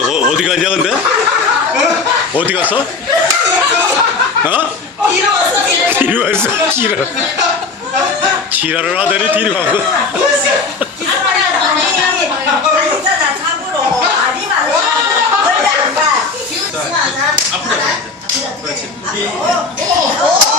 어, 어디 갔냐 근데? 어디 갔어? 어? 뒤로 왔어 뒤로 뒤로 왔어 지랄 지랄을 하더니 뒤로 가고 아니 아니 있잖아 잡으러 아니 말고 멀리 안가 기사가 앞으로 그렇지 여기 왔어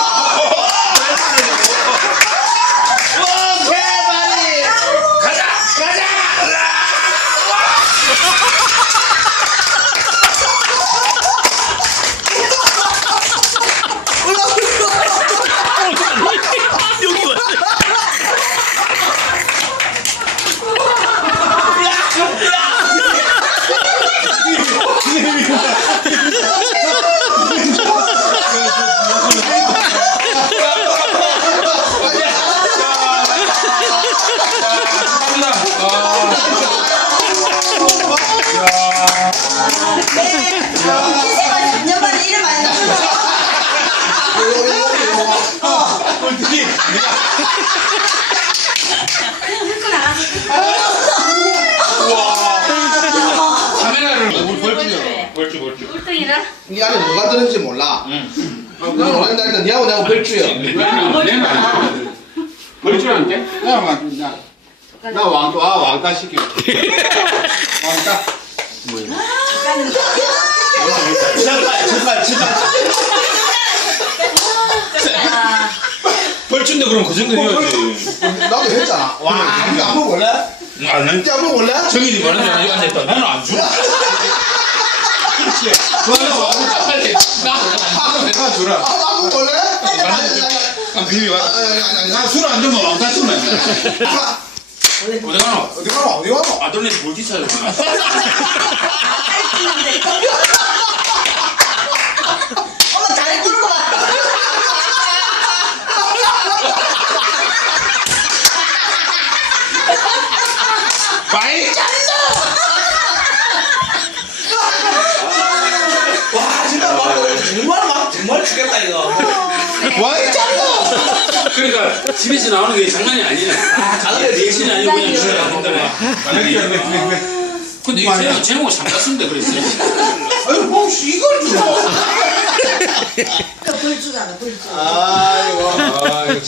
기사가 작년 만에 이름 많이 나왔어 카메라를 우리 벌주요. 벌주 벌주. 꿀떡이라? 이 안에 뭐가 들었는지 몰라. 응. 나 일단 니하고 내하고 별주요. 내는 벌주한테? 나 왕, 나, 나 왕, 아 왕따 시켜. 왕따. 제발, 제발, 제발. 벌준데 그럼 그 정도 해야지. 나도 했잖아. 와, 이거 한번 볼래? 아, 난 이제 한번 볼래? 정인이 말하는 줄 이거 안 됐다. 나는 안 줘. 너는 왕따 빨리. 나 내가 주라. 아, 한번 볼래? 아, 와. 아니, 아니, 아니, 아니. 나술안 되면 왕따 안 돼. 아, 어디 가노? 어디 가노? 어디 가노? 아들네 엄 마 잘 끌고 와 빠이. 와, 진짜 막, 정말 막, 정말 죽겠다, 이거. 와, 이 짱구! 그러니까 집에서 나오는 게 장난이 아니네. 장난이 리액션이 아니고 그냥 주라 한다네. 근데 이게 제목, 제목을 잠깐 쓴데 그랬어요. 아니, 뭐, 이걸? 그 불주잖아 불주 아이고.